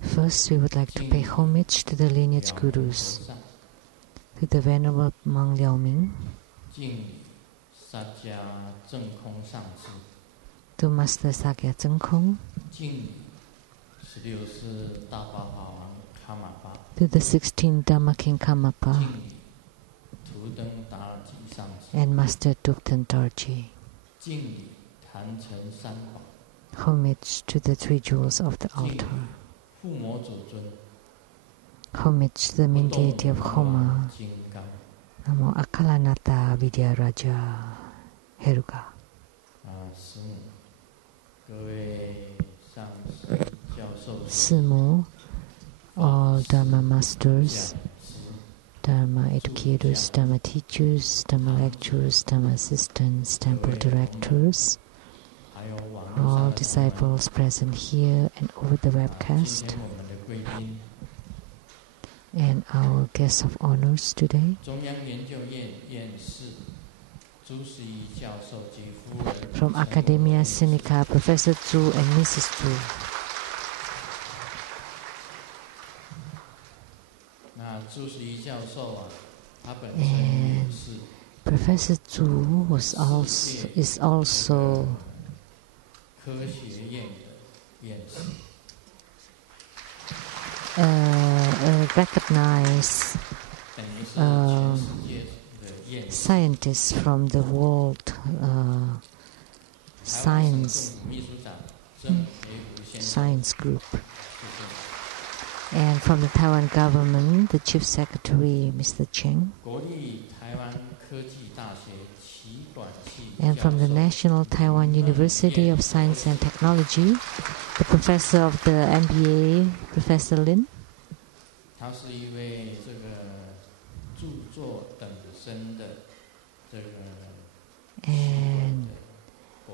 First, we would like to pay homage to the lineage gurus, to the Venerable Monk Liao Ming, to Master Sakya Zeng Kong, to the 16th Dhamma King Karmapa, and Master Dukten Dorji. Homage to the three jewels of the altar. Homage to the main deity of Homa, Namo Akalanata Vidyaraja Heruka. Simu, all Dharma masters, Dharma educators, Dharma teachers, Dharma lecturers, Dharma assistants, temple directors, all disciples present here and over the webcast, and our guests of honors today, from Academia Sinica, Professor Zhu and Mrs. Zhu. And Professor Zhu is also recognized scientist from the world science group. And from the Taiwan government, the Chief Secretary, Mr. Cheng. And from the National Taiwan University of Science and Technology, the Professor of the MBA, Professor Lin. And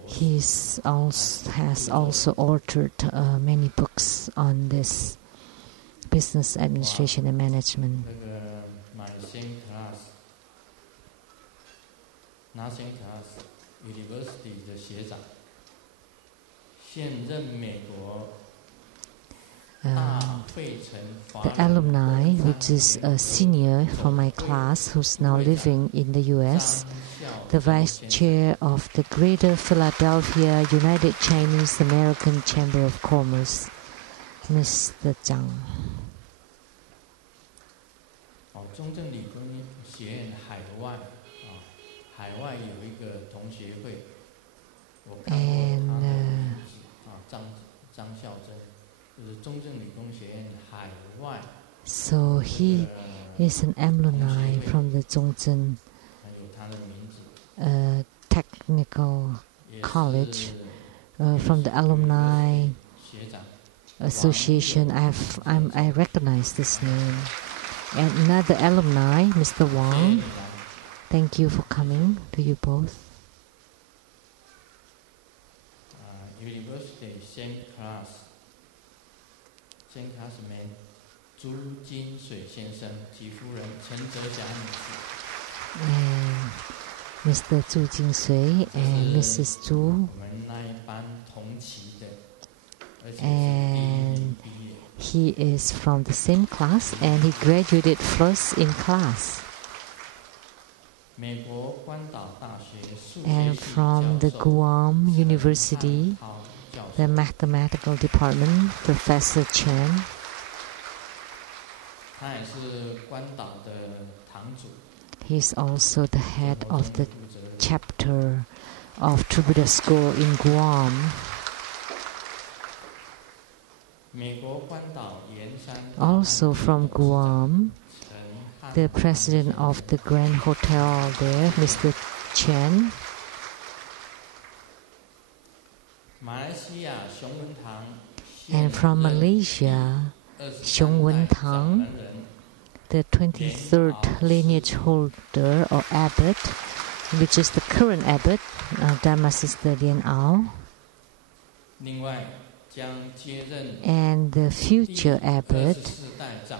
he has also authored many books on this business administration and management. The alumni, which is a senior from my class who's now living in the US, the Vice Chair of the Greater Philadelphia United Chinese American Chamber of Commerce, Mr. Zhang. And so he is an alumni from the Zhongzhen Technical College, from the Alumni Association. I recognize this name. And another alumni, Mr. Wang. Thank you for coming, to you both. University same class man, Zhu Jinsui 先生及夫人陈哲甲女士。Mr. Zhu Jinsui and Mrs. Zhu. And he is from the same class and he graduated first in class. And from the Guam University, the mathematical department, Professor Chen. He is also the head of the chapter of True Buddha School in Guam. Also from Guam, the president of the Grand Hotel there, Mr. Chen. And from Malaysia, Sheng-Yen Tang, the 23rd lineage holder or abbot, which is the current abbot, Dharma Sister Lien Ao. And the future abbot,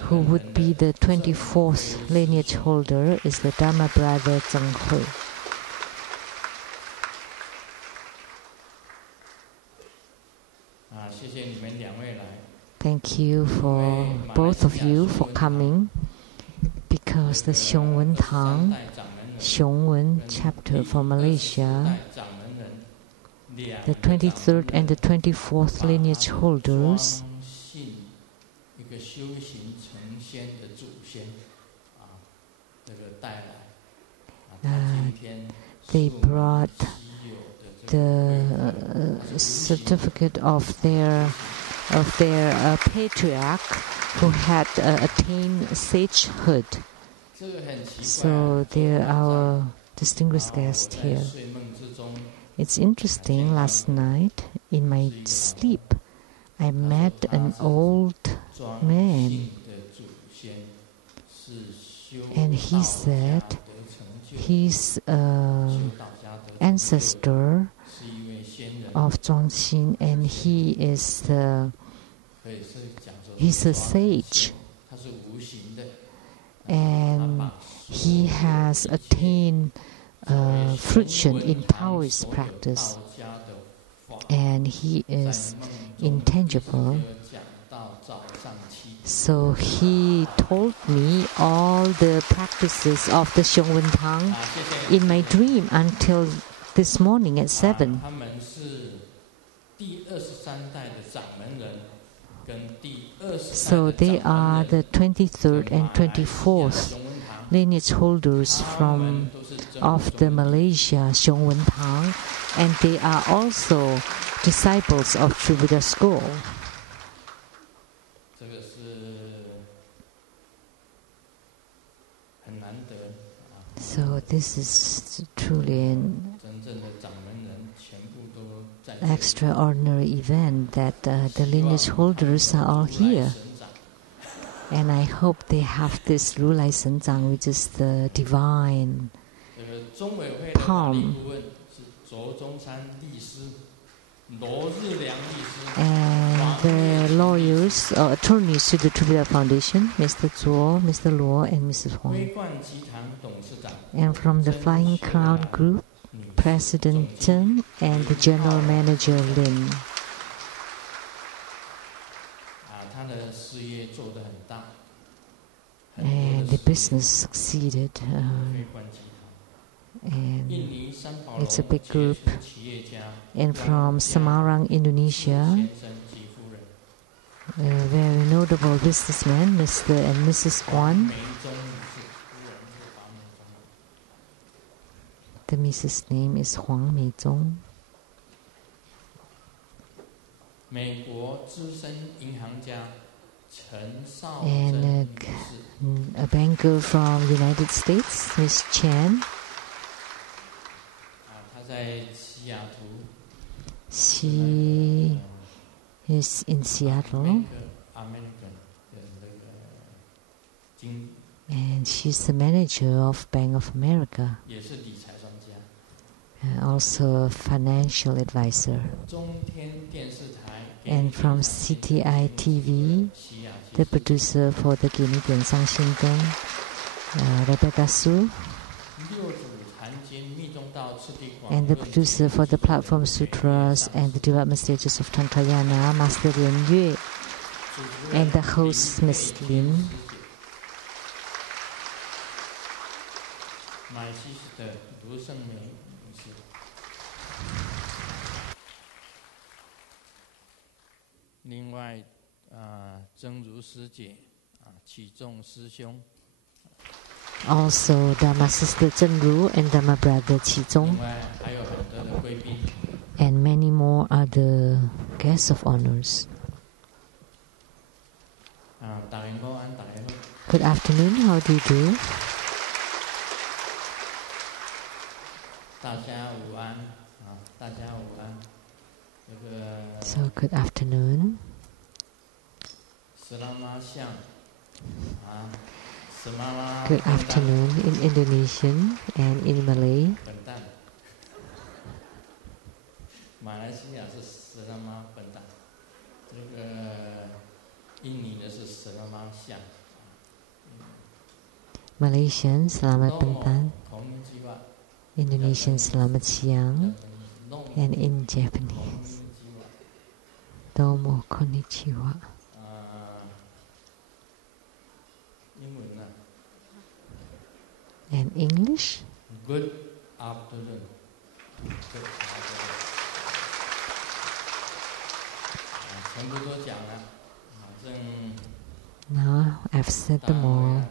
who would be the 24th lineage holder, is the Dharma brother Zheng Hui. Thank you for both of you for coming, because the Sheng-Yen Tang, Sheng-Yen chapter for Malaysia, the 23rd and the 24th lineage holders, they brought the certificate of their patriarch who had attained sagehood. So they're our distinguished guest here. It's interesting, last night in my sleep I met an old man, and he said his ancestor of Zhuangxin, and he's a sage, and he has attained fruition in Taoist practice, and he is intangible. So he told me all the practices of the Sheng-Yen Tang in my dream until this morning at 7. So they are the 23rd and 24th lineage holders of the Malaysia Sheng-Yen Tang, and they are also disciples of True Buddha School. So this is truly an extraordinary event that the lineage holders are all here. And I hope they have this Ru Lai Shen Zang, which is the divine palm. And the lawyers or attorneys to the True Buddha Foundation, Mr. Zuo, Mr. Luo, and Mrs. Huang. And from the Flying Cloud Group, President Zheng and the General Manager Lin. And the business succeeded, and it's a big group. And from Semarang, Indonesia, a very notable businessman, Mr. and Mrs. Guan. The Mrs. name is Huang Meizong. And a banker from United States, Miss Chan. She is in Seattle, and she's the manager of Bank of America, also a financial advisor. And from CTI TV, the producer for the Gini Dian Sang Xin Dong, Rebecca Su, and the producer for the Platform Sutras and the Development Stages of Tantrayana, Master Lin Yue, and the host, Miss Lin. Also, Dharma Sister Zhenru and Dharma Brother Qizong, and many more other guests of honors. Good afternoon, how do you do? So, good afternoon. Good afternoon in Indonesian and in Malay. Malaysian, selamat petang. Indonesian, selamat siang. And in Japanese, Domo konnichiwa. And English? Good afternoon. Good afternoon. 全部都讲了，反正 Now I've said them all.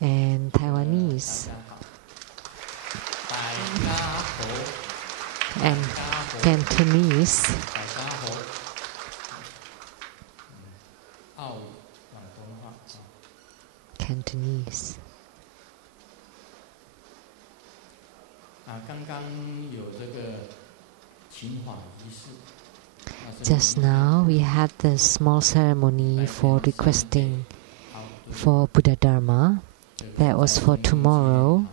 And Taiwanese and Cantonese. Cantonese. Just now we had the small ceremony for requesting for Buddha Dharma. That was for tomorrow,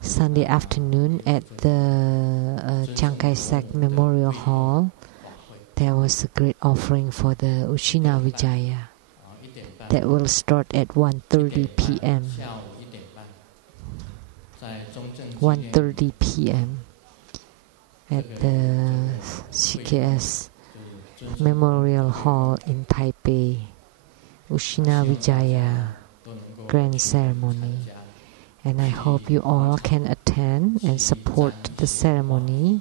Sunday afternoon at the Chiang Kai-shek Memorial Hall. There was a great offering for the Ushina Vijaya. That will start at 1:30 p.m. 1:30 p.m. at the CKS Memorial Hall in Taipei. Ushina Vijaya Grand Ceremony. And I hope you all can attend and support the ceremony,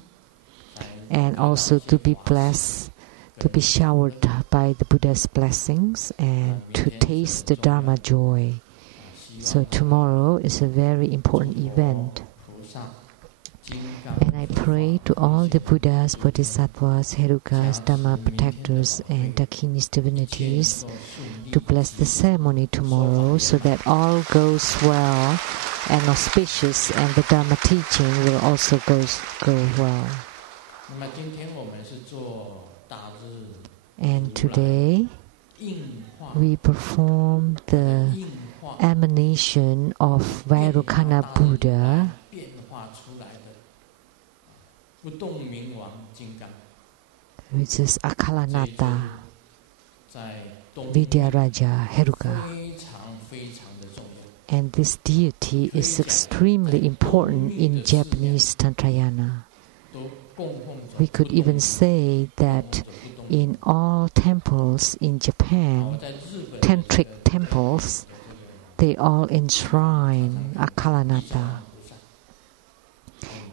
and also to be blessed, to be showered by the Buddha's blessings, and to taste the Dharma joy. So tomorrow is a very important event. And I pray to all the Buddhas, Bodhisattvas, Herukas, Dharma protectors, and Dakinis divinities to bless the ceremony tomorrow, so that all goes well and auspicious, and the Dharma teaching will also go well. And today we perform the emanation of Vairocana Buddha, which is Akalanata Vidyaraja Heruka. And this deity is extremely important in Japanese Tantrayana. We could even say that in all temples in Japan, tantric temples, they all enshrine Akalanata.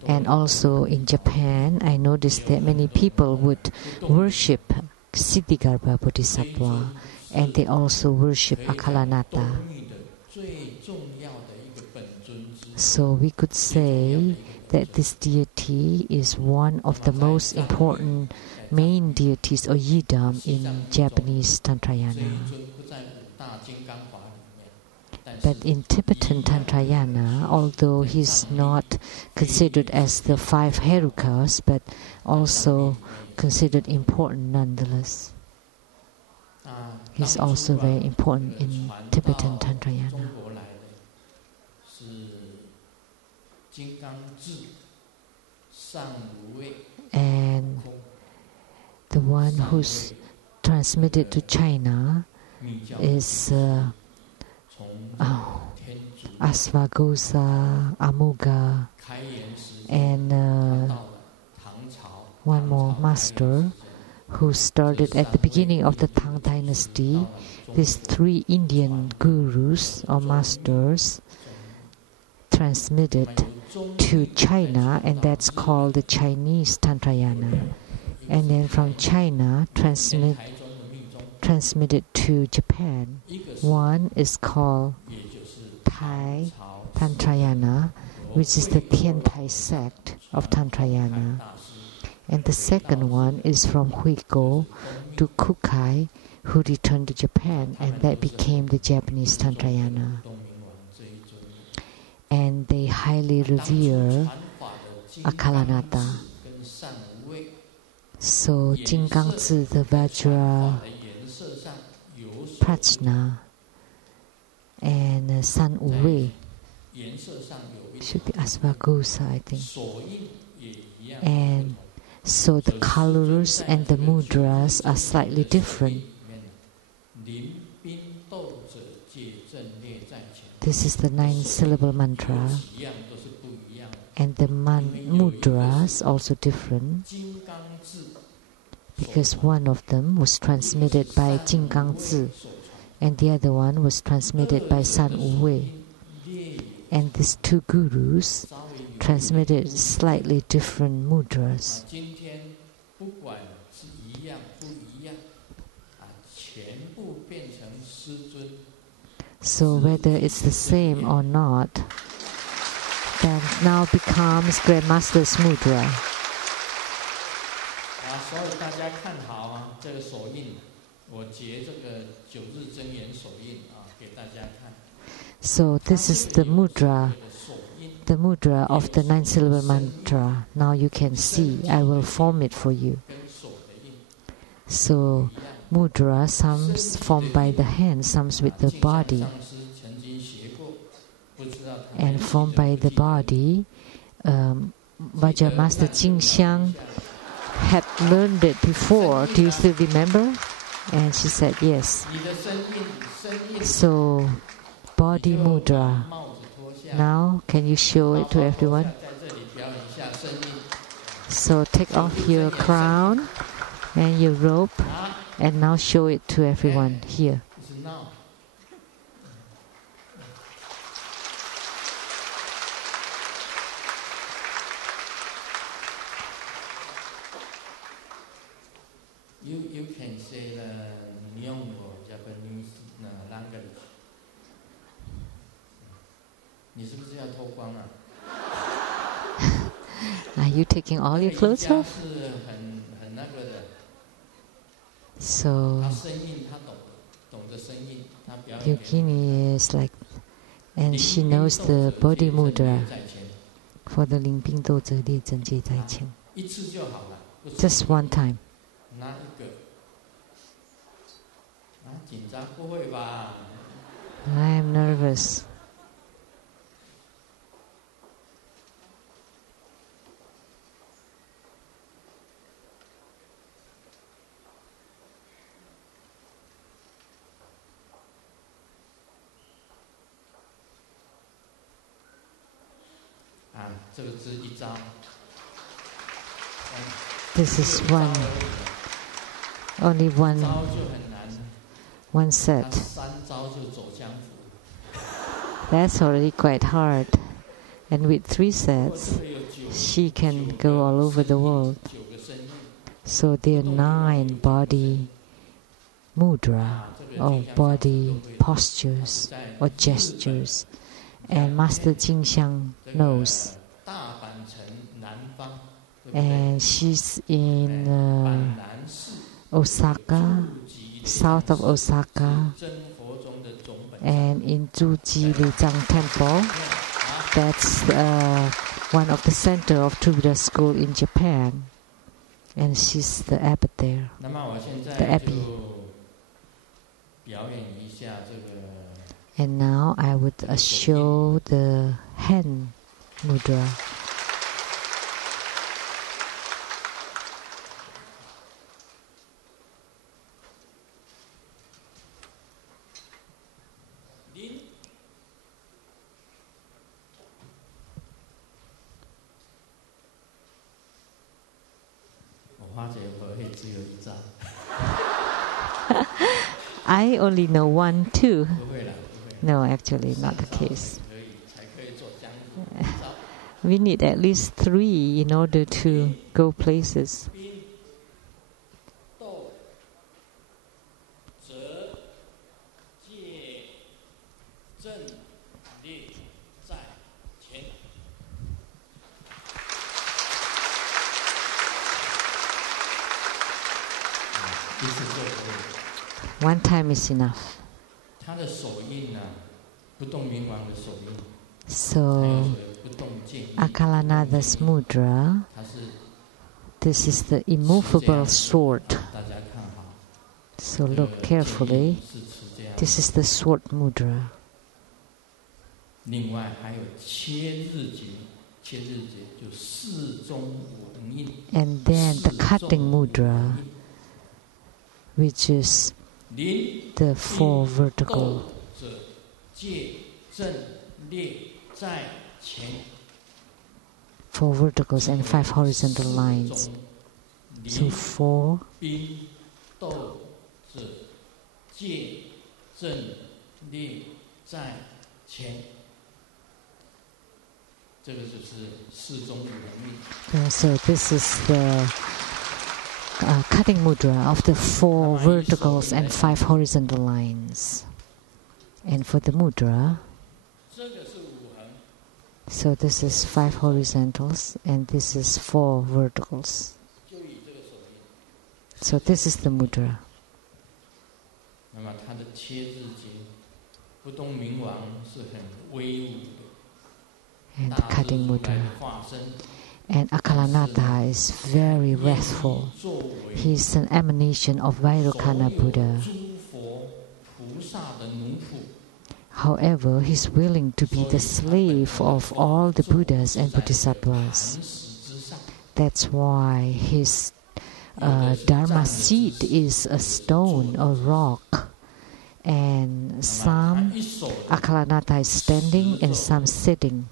And also in Japan, I noticed that many people would worship Siddhigarbha Bodhisattva, and they also worship Akalanata. So we could say that this deity is one of the most important main deities or yidam in Japanese Tantrayana. But in Tibetan Tantrayana, although he's not considered as the five Herukas, but also considered important nonetheless. He's also very important in Tibetan Tantrayana. And the one who's transmitted to China is Asvagosa, Amuga, and one more master who started at the beginning of the Tang dynasty. These three Indian gurus or masters transmitted to China, and that's called the Chinese Tantrayana. And then from China transmitted to Japan. One is called Thai Tantrayana, which is the Tiantai sect of Tantrayana. And the second one is from Huiko to Kukai, who returned to Japan, and that became the Japanese Tantrayana. And they highly revere Akalanata. So Jingangzi, the Vajra Prajna, and San Uwe should be Asvagosa, I think. And so the colors and the mudras are slightly different. This is the 9-syllable mantra, and the mudras also different. because one of them was transmitted by Jing Gang Zi, and the other one was transmitted by San Wu Wei. And these two gurus transmitted slightly different mudras. So whether it's the same or not, then now becomes Grandmaster's mudra. So this is the mudra of the 9-syllable mantra. Now you can see, I will form it for you. So mudra, some formed by the hand, some with the body. And formed by the body, Hevajra Master Jing Xiang had learned it before. Do you still remember? And she said yes. So body mudra. Now can you show it to everyone? So take off your crown and your robe and now show it to everyone here. You can say the Nyong'o Japanese language. 你是不是要脱光啊？ Are you taking all your clothes off? 是很那个的。 So 他声音他懂得声音，他表演。 Yogini is like, and she knows the body mudra for the 领兵斗者列真戒在前。 一次就好了。 Just one time. 拿一个。紧张不会吧 I am nervous. This is only one set. That's already quite hard. And with 3 sets, she can go all over the world. So there are 9 body mudra, or body postures, or gestures. And Master Jing Xiang knows. And she's in Osaka, south of Osaka, and in Zhuji Lei Tsang Temple. That's one of the center of True School in Japan, and she's the abbot there, the abbey. And now I would show the hand mudra. I only know 1 too. No, actually not the case. We need at least 3 in order to go places. One time is enough. So, Akalanada's mudra, this is the immovable sword. So look carefully. This is the sword mudra. And then the cutting mudra, which is the 4 vertical. 4 verticals and 5 horizontal lines. So 4. 兵、斗、者、戒、正、列、在、前。这个就是四中五人命。So this is the cutting mudra of the 4 verticals and 5 horizontal lines. And for the mudra, so this is 5 horizontals and this is 4 verticals. So this is the mudra. And the cutting mudra. And Akalanatha is very wrathful. He is an emanation of Vairocana Buddha. However, he is willing to be the slave of all the Buddhas and Bodhisattvas. That's why his Dharma seat is a stone or rock. And some Akalanatha is standing and some sitting.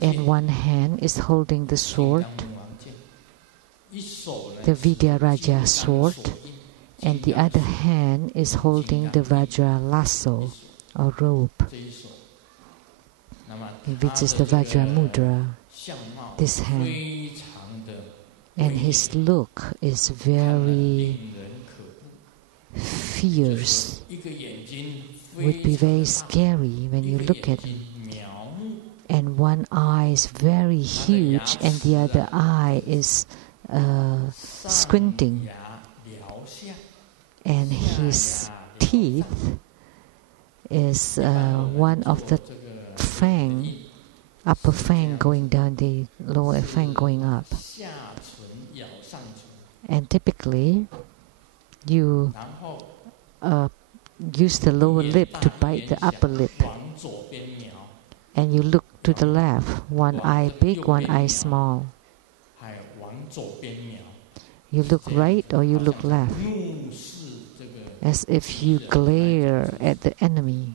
And one hand is holding the sword, the Vidyaraja sword, and the other hand is holding the Vajra lasso or rope, which is the Vajra mudra, this hand. And his look is very fierce, would be very scary when you look at him. And one eye is very huge and the other eye is squinting. And his teeth is one of the fang, upper fang going down, the lower fang going up. And typically, you use the lower lip to bite the upper lip. And you look to the left, one eye big, one eye small. You look right or you look left, as if you glare at the enemy.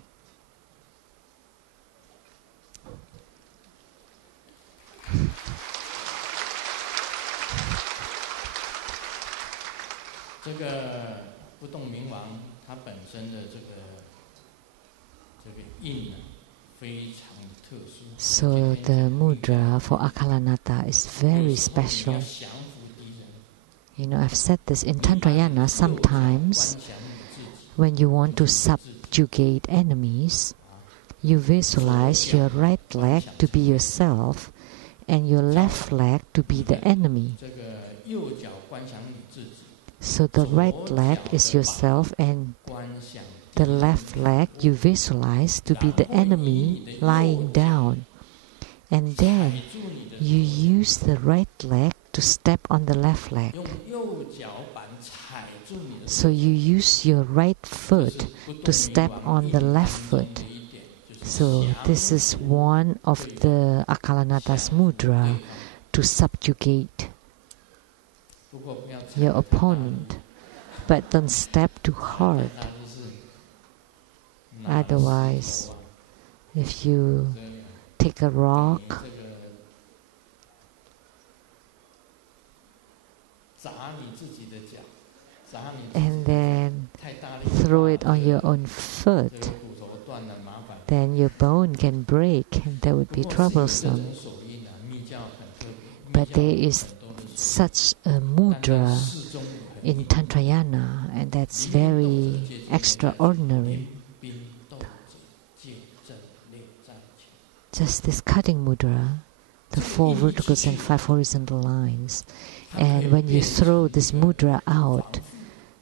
So the mudra for Akalanatha is very special. You know, I've said this in Tantrayana. Sometimes when you want to subjugate enemies, you visualize your right leg to be yourself and your left leg to be the enemy. So the right leg is yourself and the left leg you visualize to be the enemy lying down. And then you use the right leg to step on the left leg. So you use your right foot to step on the left foot. So this is one of the Akalanatha's mudra, to subjugate your opponent. But don't step too hard. Otherwise, if you take a rock and then throw it on your own foot, then your bone can break and that would be troublesome. But there is such a mudra in Tantrayana, and that's very extraordinary. Just this cutting mudra, the 4 verticals and 5 horizontal lines. And when you throw this mudra out,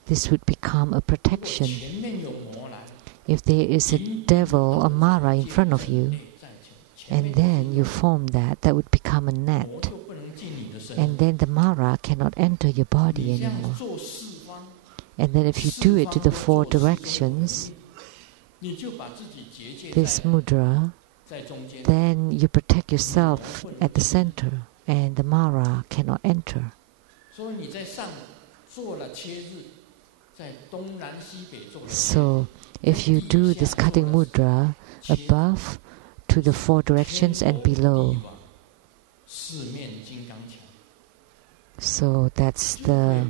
this would become a protection. If there is a devil or Mara in front of you, and then you form that, that would become a net. And then the Mara cannot enter your body anymore. And then if you do it to the 4 directions, this mudra, then you protect yourself at the center and the Mara cannot enter. So if you do this cutting mudra above to the 4 directions and below, So that's the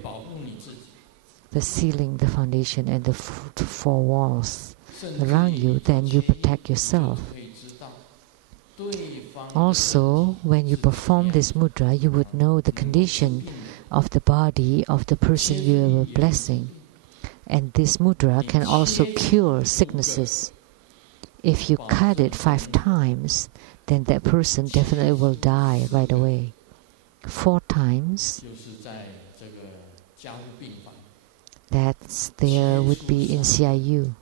ceiling, the foundation, and the four walls around you. Then you protect yourself. Also, when you perform this mudra, you would know the condition of the body of the person you are blessing. And this mudra can also cure sicknesses. If you cut it 5 times, then that person definitely will die right away. 4 times, there would be in CIU.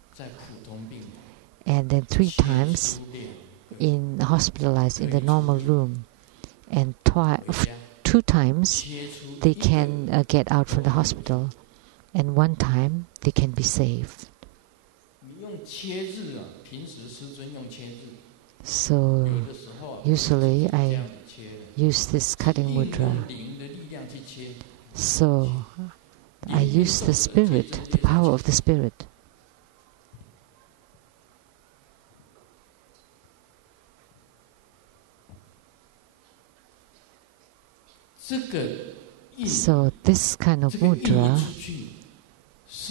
And then 3 times hospitalized in the normal room. And 2 times they can get out from the hospital. And 1 time they can be saved. So usually I use this cutting mudra. So I use the spirit, the power of the spirit. So this kind of mudra,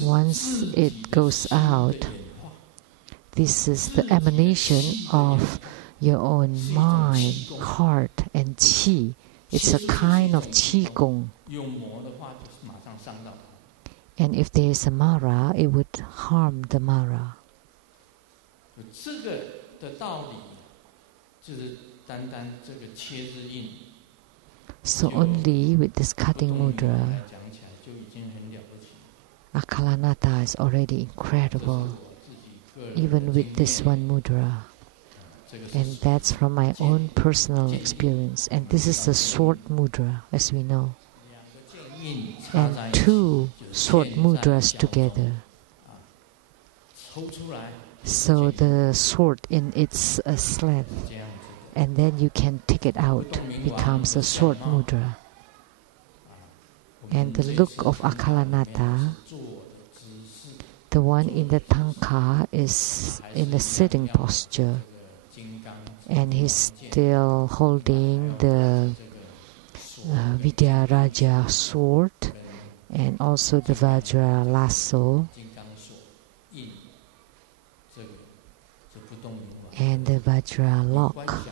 once it goes out, this is the emanation of your own mind, heart, and qi. It's a kind of qi gong. And if there is a mara, it would harm the mara. So only with this cutting mudra, Akalanata is already incredible, even with this one mudra. And that's from my own personal experience. And this is the sword mudra, as we know. And 2 sword mudras together. So the sword in its length, and then you can take it out, becomes a sword mudra. And the look of Akalanata, the one in the Tanka, is in the sitting posture. And he's still holding the Vidyaraja sword and also the Vajra lasso and the Vajra lock.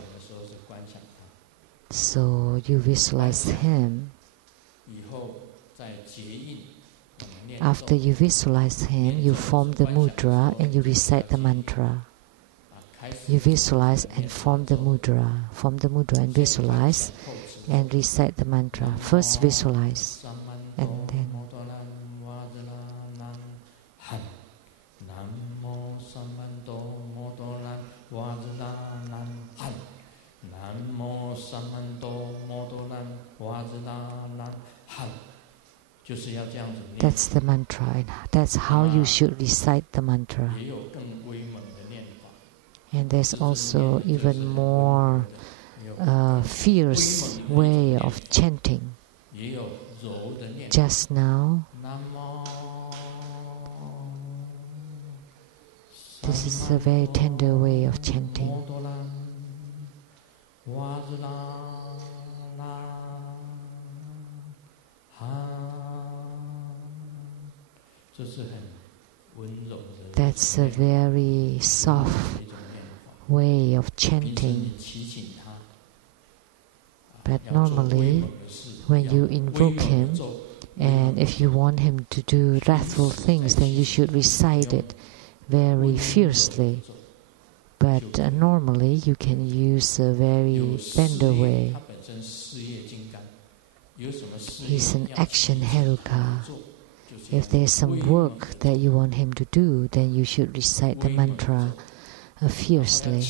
So you visualize him. After you visualize him, you form the mudra and you recite the mantra. You visualize and form the mudra and visualize and recite the mantra. First visualize and then that's the mantra. That's how you should recite the mantra. And there's also even more fierce way of chanting. Just now, this is a very tender way of chanting. That's a very soft way of chanting. But normally, when you invoke him, and if you want him to do wrathful things, then you should recite it very fiercely. But normally, you can use a very tender way. He's an action heruka. If there's some work that you want him to do, then you should recite the mantra fiercely.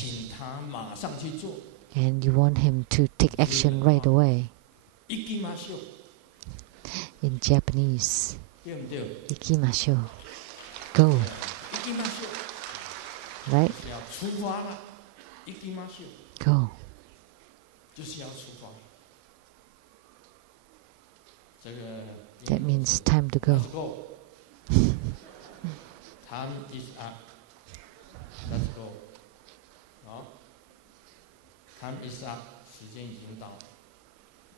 And you want him to take action right away. In Japanese, ikimasho, go. Right? Go. That means time to go. Time is up. Let's go. 好 Time is up. 时间已经到了，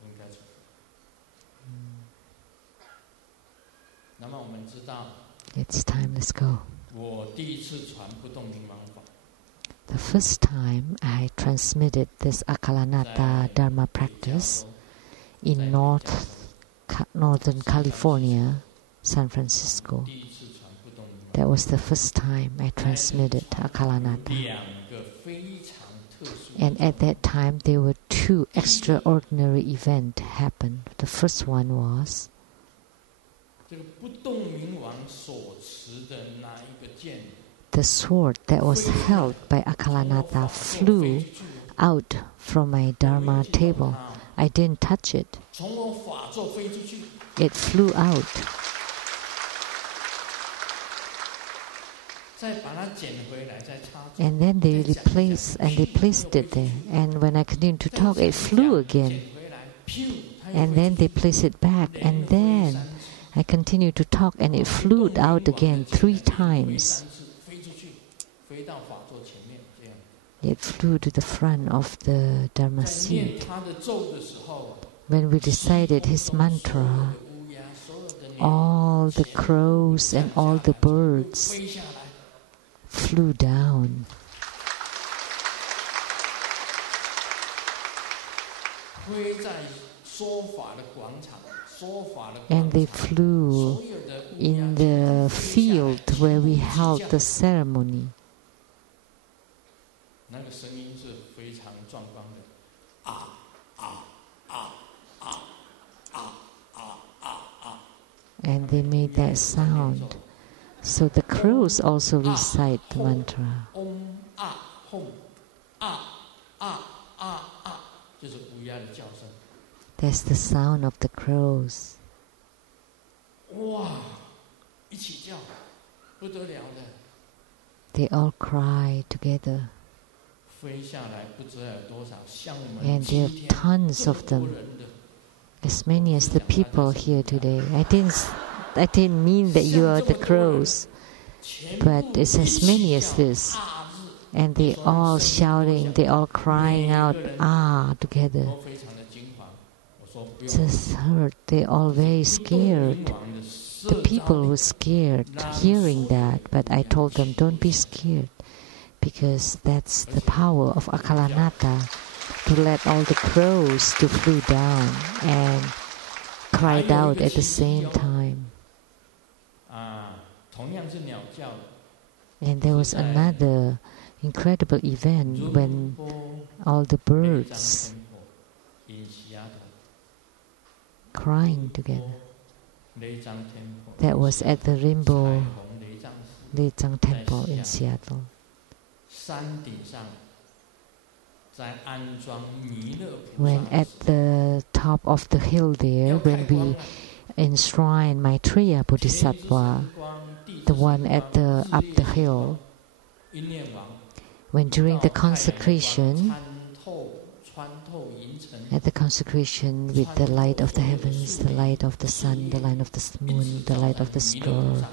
应该出发。It's time, let's go. 我第一次传不动明王法。 The first time I transmitted this Akalanata Dharma practice in Northern California, San Francisco. That was the first time I transmitted Akalanata. And at that time, there were two extraordinary events happened. The first one was the sword that was held by Akalanata flew out from my Dharma table. I didn't touch it. It flew out. And then they placed it there. And when I continued to talk, it flew again. And then they placed it back. And then I continued to talk, and it flew out again 3 times. It flew to the front of the Dharma seat. When we recited his mantra, all the crows and all the birds flew down. And they flew in the field where we held the ceremony. And they made that sound. So the crows also recite the mantra. That's the sound of the crows. They all cry together. And there are tons of them. As many as the people here today. I didn't mean that you are the crows, but it's as many as this. And they all shouting, they all crying out, ah, together. Just heard, they all very scared. The people were scared hearing that, but I told them, don't be scared, because that's the power of Akalanata, to let all the crows to flew down and cried out at the same time. And there was another incredible event when all the birds crying together. That was at the Rainbow Lei Tsang Temple in Seattle. When at the top of the hill there, when we enshrine Maitreya Bodhisattva, the one at the up the hill, when during the consecration, at the consecration with the light of the heavens, the light of the sun, the light of the moon, the light of the star,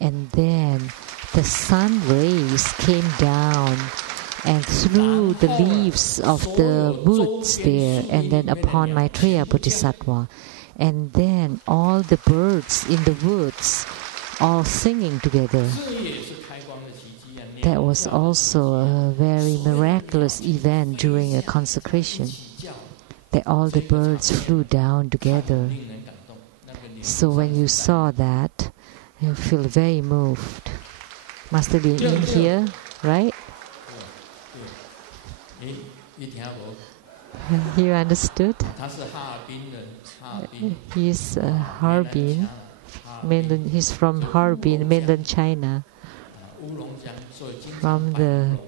and then the sun rays came down and through the leaves of the woods there, and then upon Maitreya Bodhisattva, and then all the birds in the woods all singing together. That was also a very miraculous event during a consecration, that all the birds flew down together. So when you saw that, you feel very moved. Master Lin in here, right? You understood? He's Harbin. He's from Harbin, mainland China. From the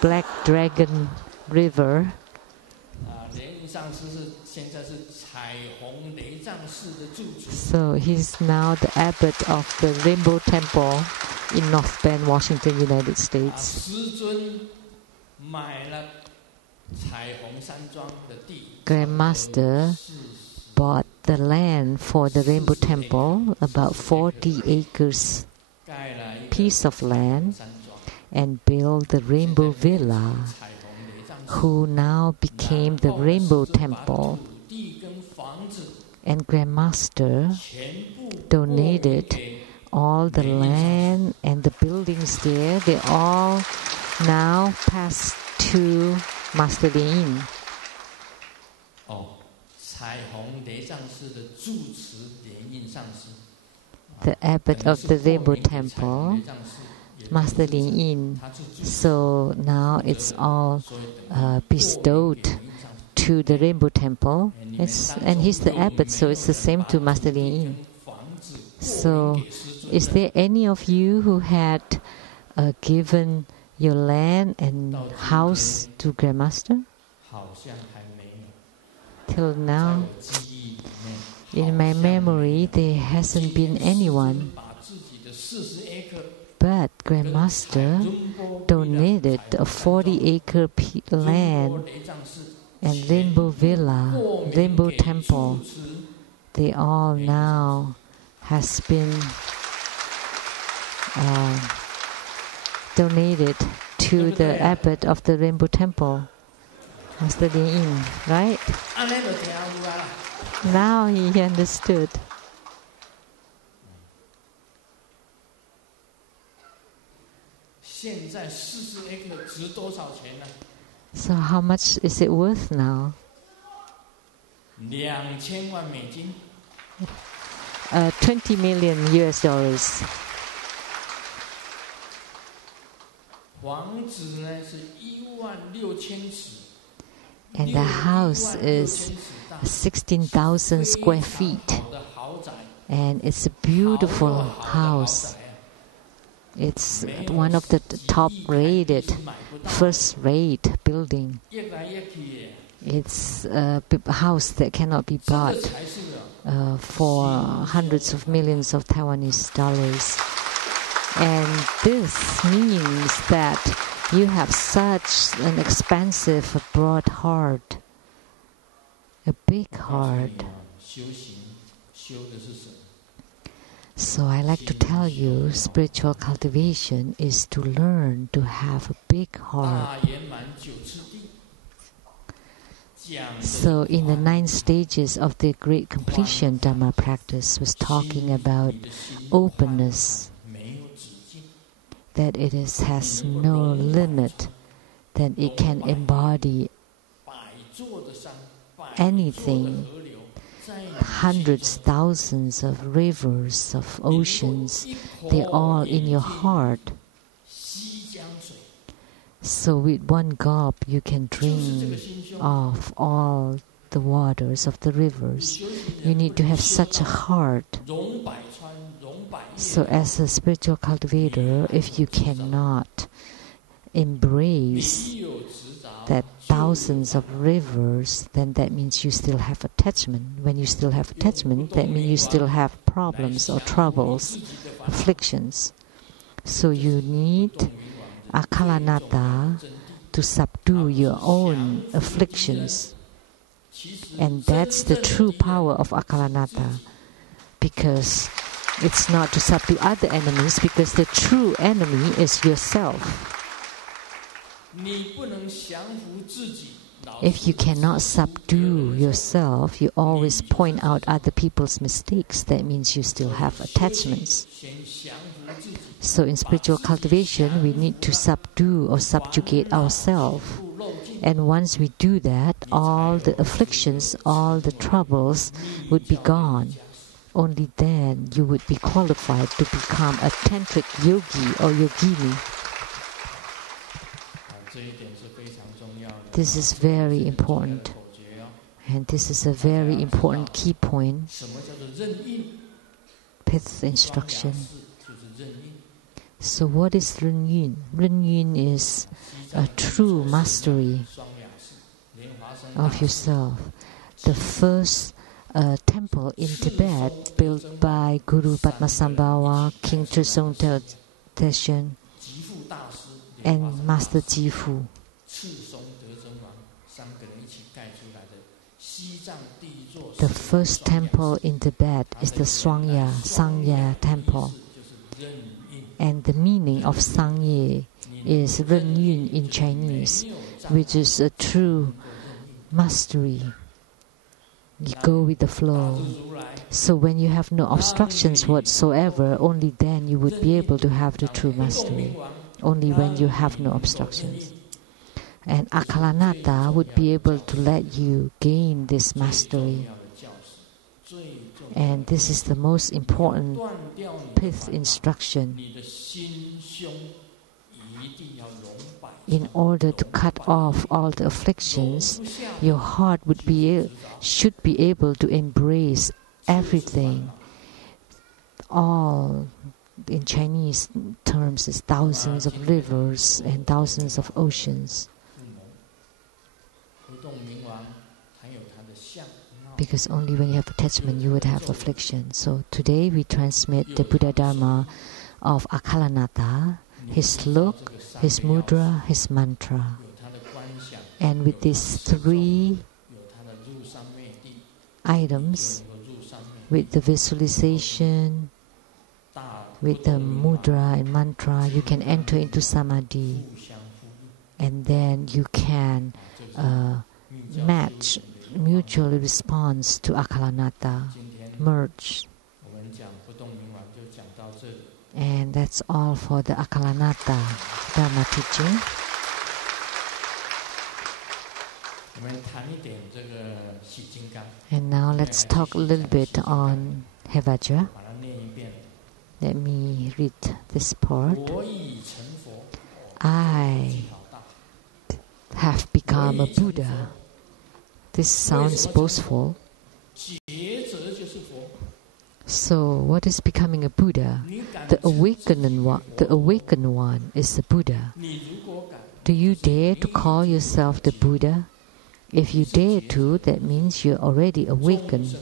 Black Dragon River. So he's now the abbot of the Rainbow Temple in North Bend, Washington, United States. Grandmaster bought the land for the Rainbow Temple, about 40 acres piece of land, and built the Rainbow Villa, who now became the Rainbow Temple. And Grandmaster donated all the land and the buildings there. They all now pass to Master Lien. The abbot of the Rainbow Temple, Master Lien. So now it's all bestowed to the Rainbow Temple. And he's the abbot, so it's the same to Master Lien. So, is there any of you who had given your land and house to Grandmaster? Till now, in my memory, there hasn't been anyone. But Grandmaster donated a 40-acre land and Rainbow Villa, Rainbow Temple. They all now has been donated to the abbot of the Rainbow Temple, Master Lien, right? Now he understood. So how much is it worth now? 20 million US dollars. And the house is 16,000 square feet. And it's a beautiful house. It's one of the top-rated, first-rate building. It's a house that cannot be bought for hundreds of millions of Taiwanese dollars. And this means that you have such an expansive, broad heart, a big heart. So I like to tell you, spiritual cultivation is to learn to have a big heart. So in the 9 stages of the Great Completion Dharma practice was talking about openness, that it has no limit, that it can embody anything. Hundreds, thousands of rivers, of oceans, they're all in your heart. So with one gulp you can drink of all the waters of the rivers. You need to have such a heart. So as a spiritual cultivator, if you cannot embrace that thousands of rivers, then that means you still have attachment. When you still have attachment, that means you still have problems or troubles, afflictions. So you need akalanata to subdue your own afflictions. And that's the true power of akalanata. Because it's not to subdue other enemies, because the true enemy is yourself. If you cannot subdue yourself, you always point out other people's mistakes. That means you still have attachments. So in spiritual cultivation, we need to subdue or subjugate ourselves. And once we do that, all the afflictions, all the troubles would be gone. Only then you would be qualified to become a tantric yogi or yogini. This is very important. And this is a very important key point. 5th instruction. So what is Ren-Yun? Ren-Yun is a true mastery of yourself. The first temple in Tibet, built by Guru Padmasambhava, King Trisong Teshon, and Master Jifu. The first temple in Tibet is the Sangya temple. And the meaning of Sangye is Ren-Yun in Chinese, which is a true mastery. You go with the flow. So when you have no obstructions whatsoever, only then you would be able to have the true mastery. Only when you have no obstructions. And Akalanata would be able to let you gain this mastery. And this is the most important fifth instruction. In order to cut off all the afflictions, your heart should be able to embrace everything. All, in Chinese terms, is thousands of rivers and thousands of oceans. Because only when you have attachment, you would have affliction. So today we transmit the Buddha Dharma of Akalanata, his look, his mudra, his mantra. And with these three items, with the visualization, with the mudra and mantra, you can enter into samadhi. And then you can match, mutually response to Akalanata, merge. And that's all for the Akalanata Dharma teaching. And now let's talk a little bit on Hevajra. Let me read this part. I have become a Buddha. This sounds boastful. So, what is becoming a Buddha? The awakened one is the Buddha. Do you dare to call yourself the Buddha? If you dare to, that means you're already awakened.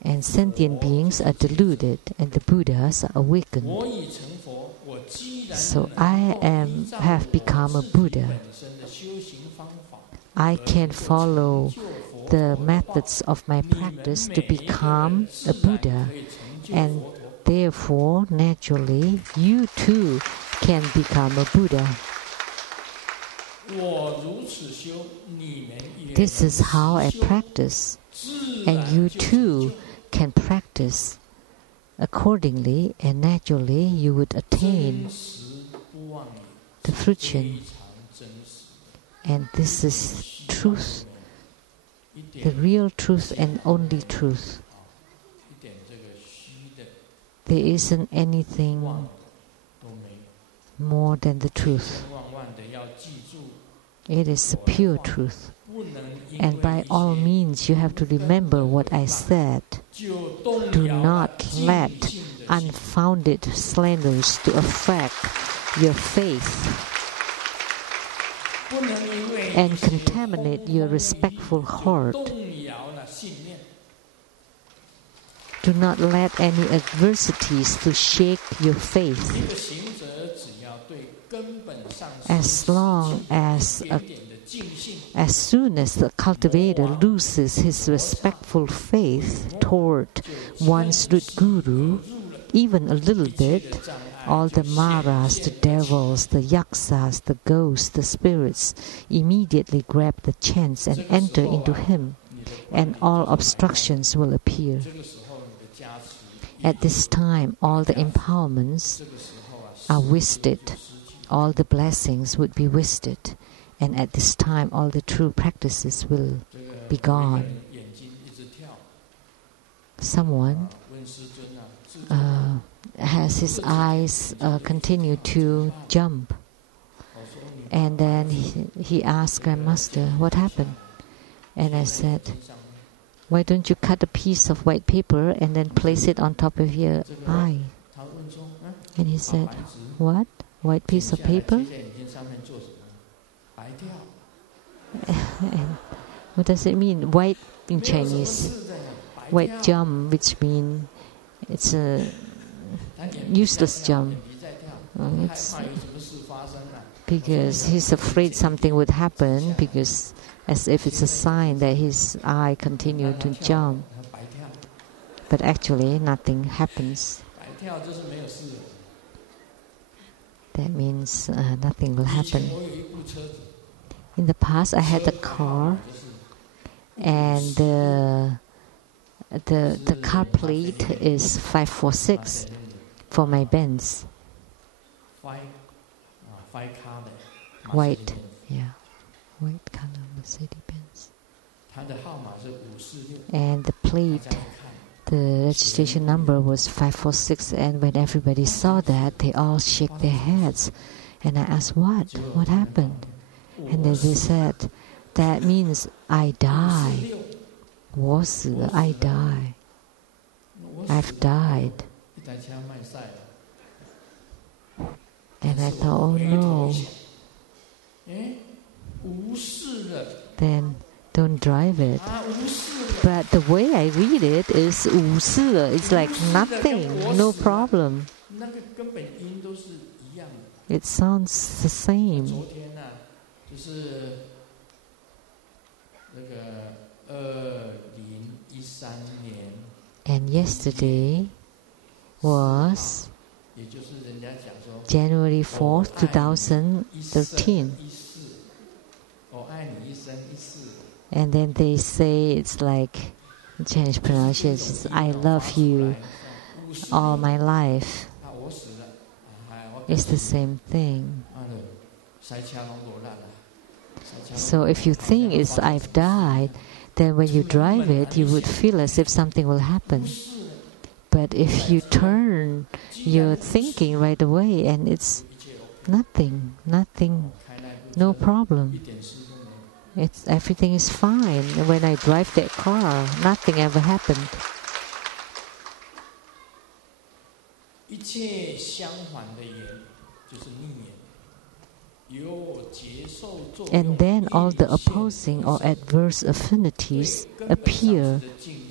And sentient beings are deluded, and the Buddhas are awakened. So I have become a Buddha. I can follow the methods of my practice to become a Buddha, and therefore, naturally, you too can become a Buddha. This is how I practice, and you too can practice accordingly, and naturally you would attain the fruition. And this is truth, the real truth and only truth. There isn't anything more than the truth. It is the pure truth. And by all means, you have to remember what I said. Do not let unfounded slanders to affect your faith and contaminate your respectful heart. Do not let any adversities to shake your faith. As soon as the cultivator loses his respectful faith toward one's root guru, even a little bit, all the maras, the devils, the yaksas, the ghosts, the spirits immediately grab the chance and enter into him, and all obstructions will appear. At this time, all the empowerments are wasted. All the blessings would be wasted. And at this time, all the true practices will be gone. Someone has his eyes continue to jump. And then he asked Grandmaster, what happened? And I said, why don't you cut a piece of white paper and then place it on top of your eye? And he said, what? White piece of paper? And what does it mean? White in Chinese. White jump, which means it's a useless jump. It's because he's afraid something would happen, because as if it's a sign that his eye continued to jump. But actually nothing happens. That means nothing will happen. In the past, I had a car, and the car plate is 546 for my Benz. White, yeah, white color Mercedes-Benz. And the plate, the registration number was 546, and when everybody saw that, they all shook their heads. And I asked, what happened? And then they said, that means I die. 我死了, I die. I've died. And I thought, oh no. Then don't drive it. But the way I read it is 无视了. It's like nothing, no problem. It sounds the same. And yesterday was January 4th, 2013. And then they say it's like, Chinese pronunciation, I love you all my life. It's the same thing. So if you think it's I've died, then when you drive it, you would feel as if something will happen. But if you turn your thinking right away, and it's nothing, no problem. Everything is fine. When I drive that car, nothing ever happened. And then all the opposing or adverse affinities appear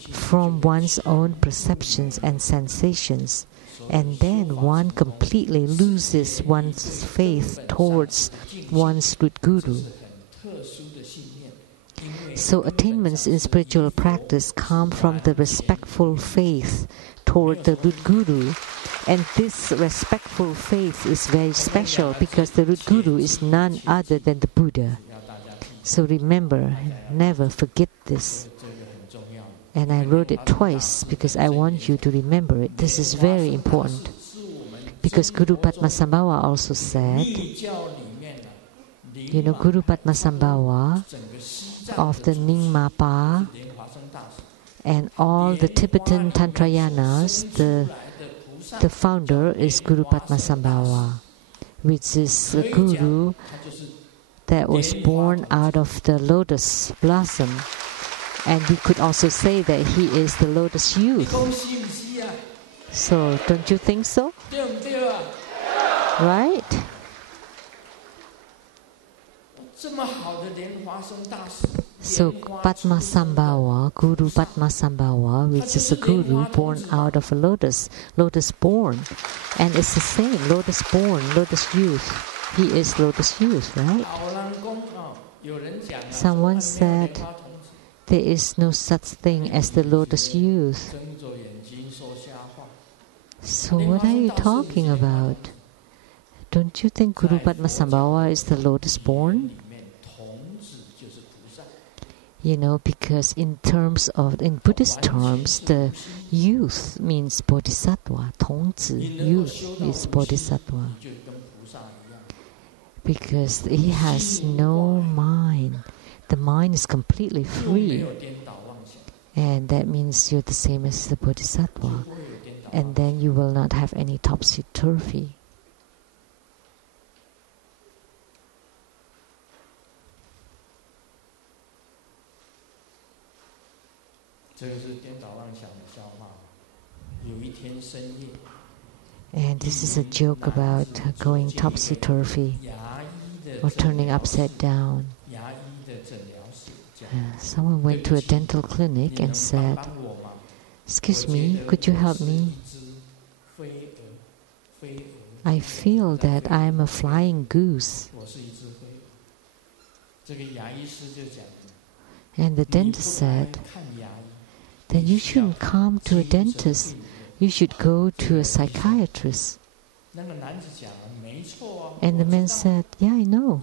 from one's own perceptions and sensations, and then one completely loses one's faith towards one's root guru. So attainments in spiritual practice come from the respectful faith toward the root guru. And this respectful faith is very special because the root guru is none other than the Buddha. So remember, never forget this. And I wrote it twice because I want you to remember it. This is very important. Because Guru Padmasambhava also said, Guru Padmasambhava of the Nyingma and all the Tibetan Tantrayanas, the founder is Guru Padmasambhava, which is a guru that was born out of the lotus blossom. And we could also say that he is the lotus youth. So, don't you think so? Right? So Padmasambhava, Guru Padmasambhava, which is a guru born out of a lotus born. And it's the same, lotus born, lotus youth. He is lotus youth, right? Someone said there is no such thing as the lotus youth. So what are you talking about? Don't you think Guru Padmasambhava is the lotus born? Because in Buddhist terms, the youth means bodhisattva. 童子, youth is bodhisattva. Because he has no mind. The mind is completely free. And that means you're the same as the bodhisattva. And then you will not have any topsy-turvy. And this is a joke about going topsy-turvy or turning upside down. Someone went to a dental clinic and said, "Excuse me, could you help me? I feel that I am a flying goose." And the dentist said, "Then you shouldn't come to a dentist. You should go to a psychiatrist." And the man said, yeah, I know.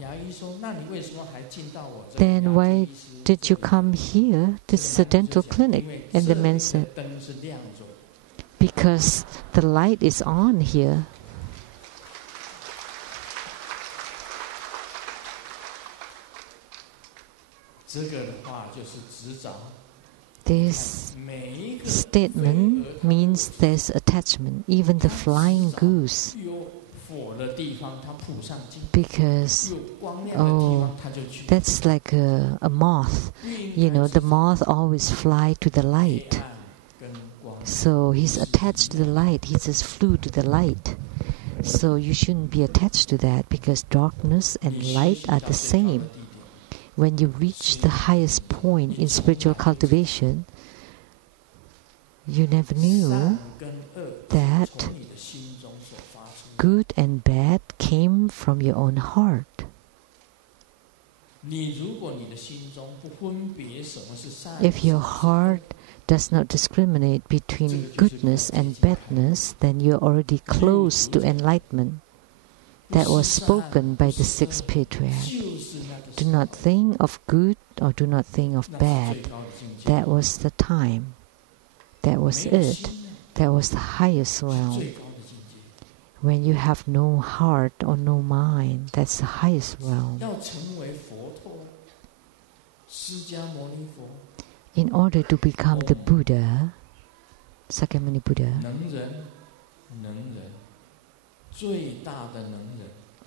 Then why did you come here? This is a dental clinic. And the man said, because the light is on here. This statement means there's attachment, even the flying goose. Because, that's like a moth. You know, the moth always fly to the light. So he's attached to the light. He just flew to the light. So you shouldn't be attached to that, because darkness and light are the same. When you reach the highest point in spiritual cultivation, you never knew that good and bad came from your own heart. If your heart does not discriminate between goodness and badness, then you're already close to enlightenment. That was spoken by the sixth patriarch. Do not think of good or do not think of bad. That was the time. That was it. That was the highest realm. When you have no heart or no mind, that's the highest realm. In order to become the Buddha, Sakyamuni Buddha,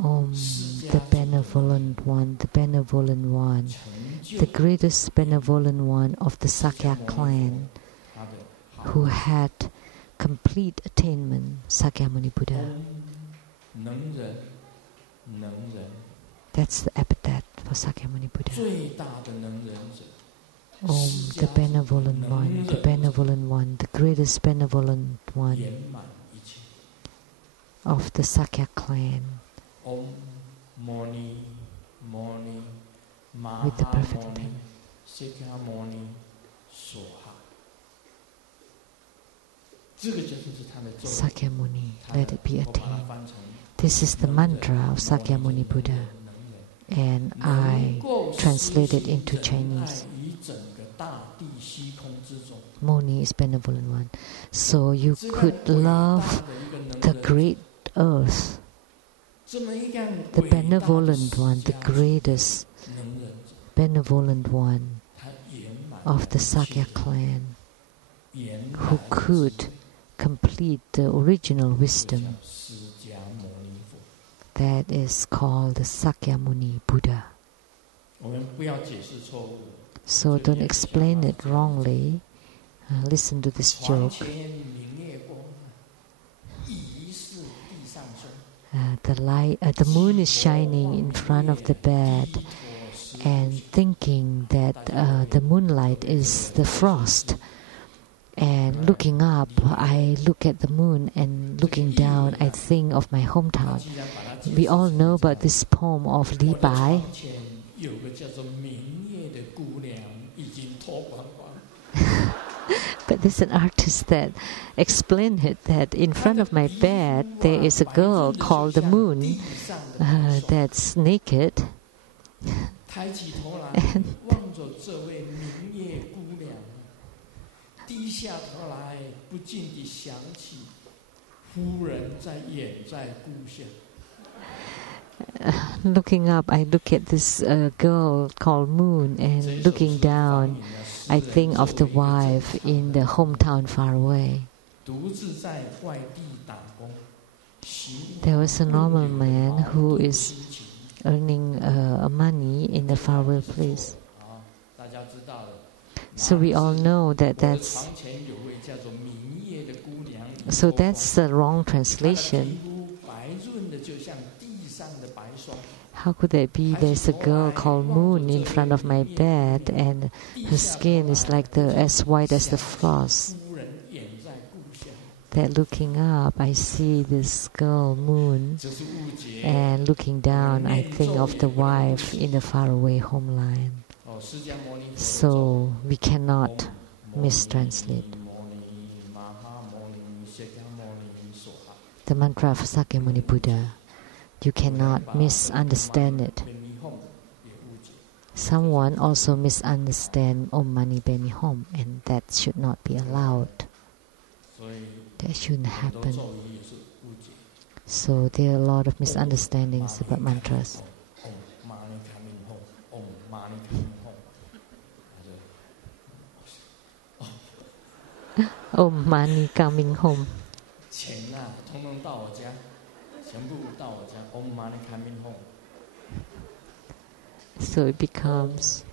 the benevolent one, the greatest benevolent one of the Sakya clan, who had complete attainment, Sakyamuni Buddha. That's the epithet for Sakyamuni Buddha. The benevolent one, the greatest benevolent one of the Sakya clan, with the perfect attainment. Sakyamuni, let it be attained. This is the mantra of Sakyamuni Buddha, and I translate it into Chinese. Moni is benevolent one. So you could love the great earth, the benevolent one, the greatest benevolent one of the Sakya clan, who could complete the original wisdom. That is called the Sakyamuni Buddha. So don't explain it wrongly. Listen to this joke. The moon is shining in front of the bed, and thinking that the moonlight is the frost. And looking up, I look at the moon, and looking down, I think of my hometown. We all know about this poem of Li Bai. But there's an artist that explained it, that in front of my bed there is a girl called the moon that's naked. And looking up, I look at this girl called Moon, and looking down, I think of the wife in the hometown far away. There was a normal man who is earning money in the faraway place. So we all know that that's the wrong translation. How could that be? There's a girl called Moon in front of my bed, and her skin is like as white as the frost. That looking up, I see this girl Moon, and looking down, I think of the wife in the faraway homeland. So we cannot mistranslate. the mantra of Sakyamuni Buddha. You cannot misunderstand it. Someone also misunderstands Om Mani Padme Hum, and that should not be allowed. That shouldn't happen. So there are a lot of misunderstandings about mantras. Om Mani coming home. So it becomes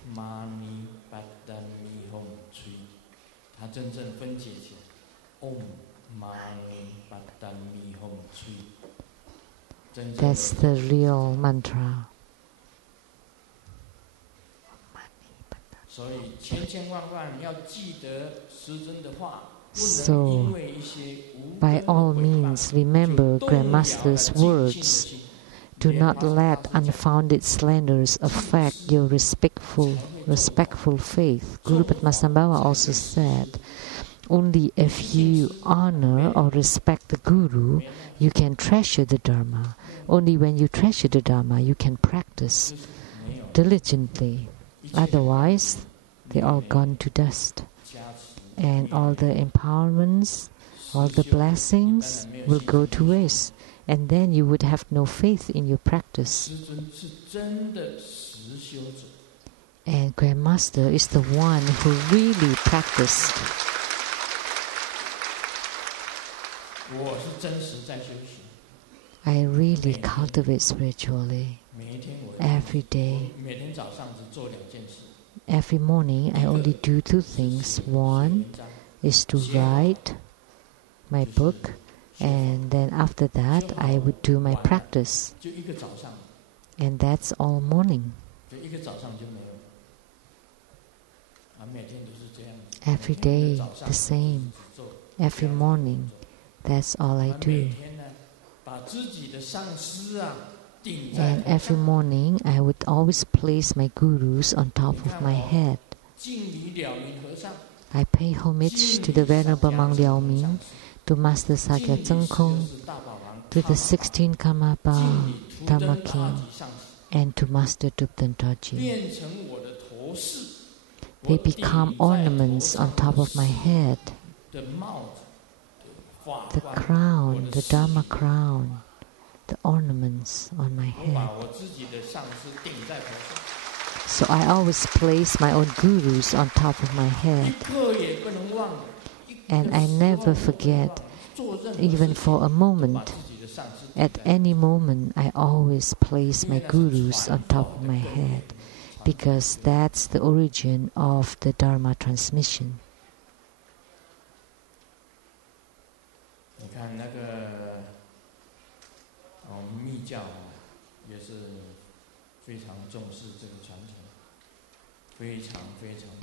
that's the real mantra. So, by all means, remember Grandmaster's words. Do not let unfounded slanders affect your respectful faith. Guru Padmasambhava also said, only if you honor or respect the Guru, you can treasure the Dharma. Only when you treasure the Dharma, you can practice diligently. Otherwise, they're all gone to dust. And all the empowerments, all the blessings will go to waste. And then you would have no faith in your practice. And Grandmaster is the one who really practiced. I really cultivate spiritually every day. Every morning I only do two things. One is to write my book, and then after that I would do my practice. And that's all morning. Every day the same. Every morning, that's all I do. And every morning I would always place my gurus on top of my head. I pay homage to the Venerable Monk Liao Ming, to Master Sakya Tseng Kong, to the 16 Karmapa Dharma King, and to Master Dubden Dorji. They become ornaments on top of my head. The crown, the Dharma crown, the ornaments on my head. So I always place my own gurus on top of my head. And I never forget, even for a moment. At any moment, I always place my gurus on top of my head, because that's the origin of the Dharma transmission.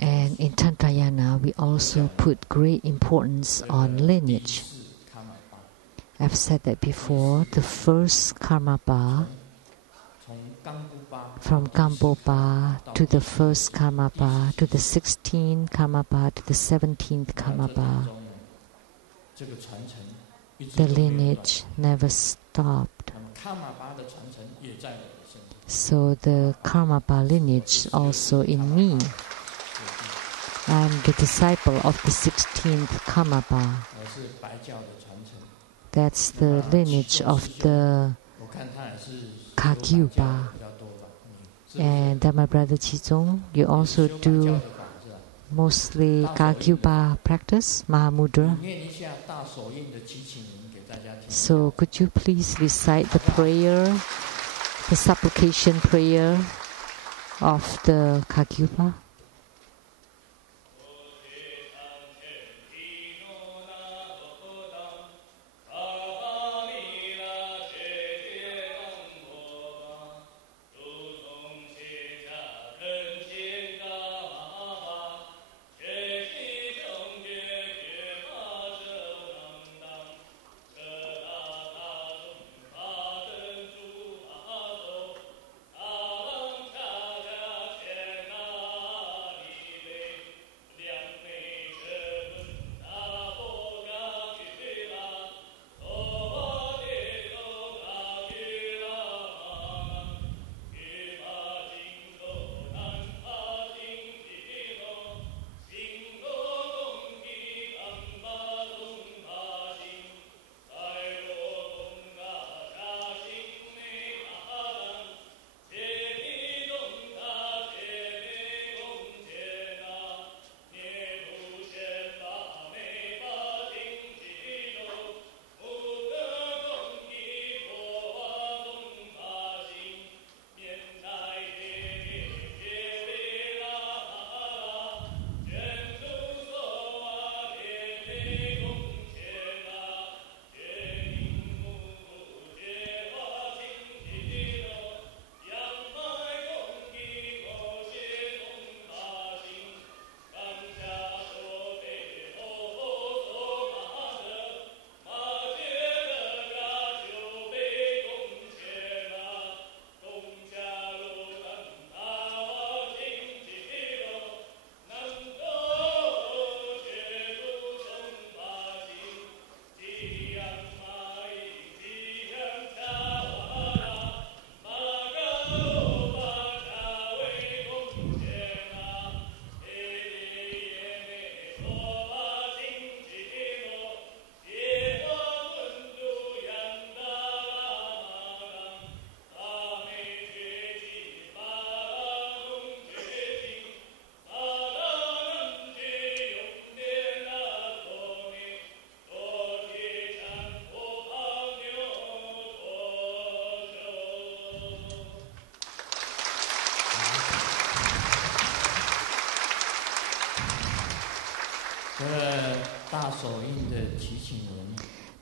And in Tantrayana, we also put great importance on lineage. I've said that before. The first Karmapa, from Gambopa to the first Karmapa, to the 16th Karmapa, to the 17th Karmapa, the lineage never stopped. So the Karmapa lineage also in me. I'm the disciple of the 16th Karmapa. That's the lineage of the Kagyupa. And my brother Chizong, you also do mostly Kagyupa practice, Mahamudra. So could you please recite the prayer, the supplication prayer of the Kagyupa?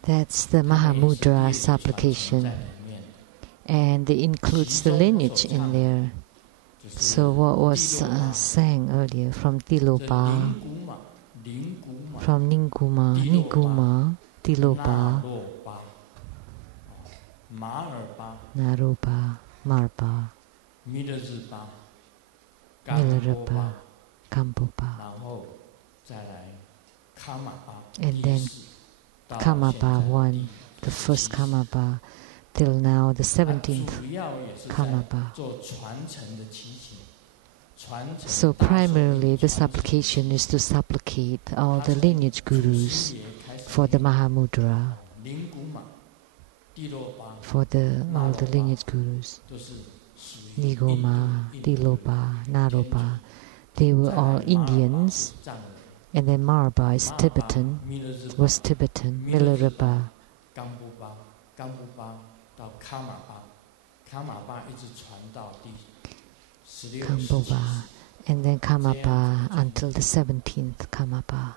That's the Mahamudra supplication, and it includes the lineage in there. So what was sang earlier from Tilopa, from Ninguma, Tilopa, Naropa, Marpa, Milarepa, Kampopa, and then Kamapa 1, the first Kamapa, till now the 17th Kamapa. So primarily the supplication is to supplicate all the lineage gurus for the Mahamudra, for all the lineage gurus. Nigoma, Tilopa, Naropa, they were all Indians, and then Marpa is Tibetan, was Tibetan, Milarepa, Kampopa, and then Kamapa until the 17th Kamapa.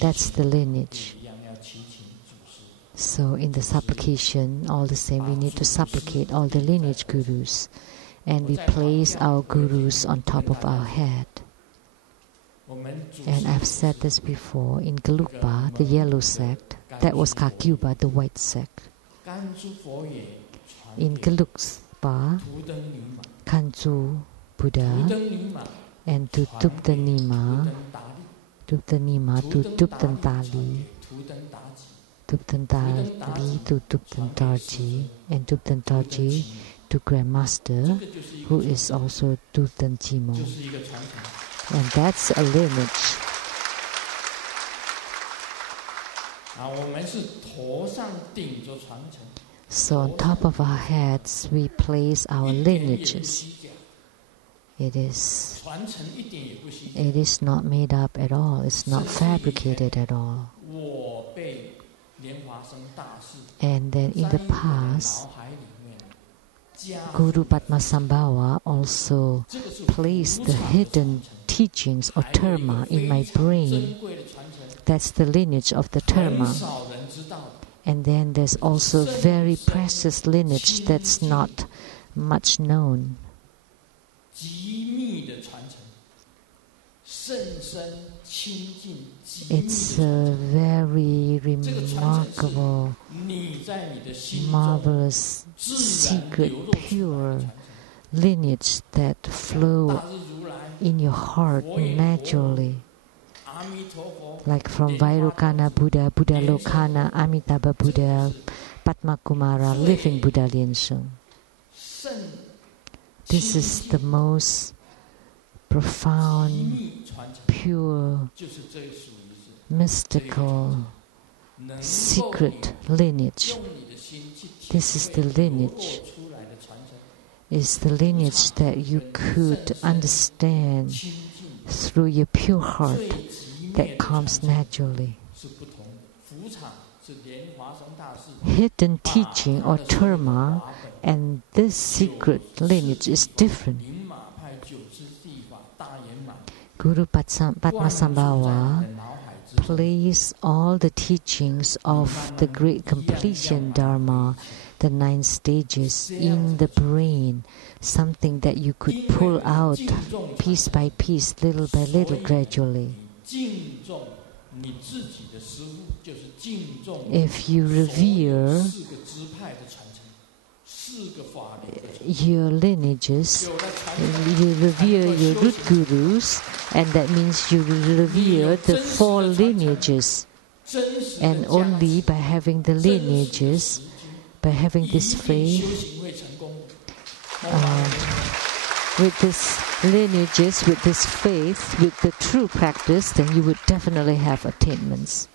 That's the lineage. So in the supplication, all the same, we need to supplicate all the lineage gurus, and we place our gurus on top of our head. And I've said this before, in Gelugpa, the yellow sect, that was Kakyupa, the white sect. In Gelugpa, Kanju Buddha, and to Tuptanima, to Tuptantali, Tuptantali to Tuptantarji, and Tuptantarji to Grandmaster, who is also Tuptanjimo. And that's a lineage. So on top of our heads, we place our lineages. It is not made up at all. It's not fabricated at all. And then in the past, Guru Padmasambhava also placed the hidden teachings or terma in my brain. That's the lineage of the terma. And then there's also very precious lineage that's not much known. It's a very remarkable, marvelous, secret, pure lineage that flow in your heart naturally. Like from Vairocana Buddha, Buddha Lokana, Amitabha Buddha, Padmakumara, living Buddha Liensheng. This is the most profound, pure, mystical, secret lineage. This is the lineage. It's the lineage that you could understand through your pure heart that comes naturally. Hidden teaching or terma and this secret lineage is different. Guru Padmasambhava placed all the teachings of the great completion Dharma, the 9 stages, in the brain, something that you could pull out piece by piece, little by little, gradually. If you revere your lineages, you revere your root gurus, and that means you revere the 4 lineages. And only by having the lineages, by having this faith, with this lineages, with this faith, with the true practice, then you would definitely have attainments.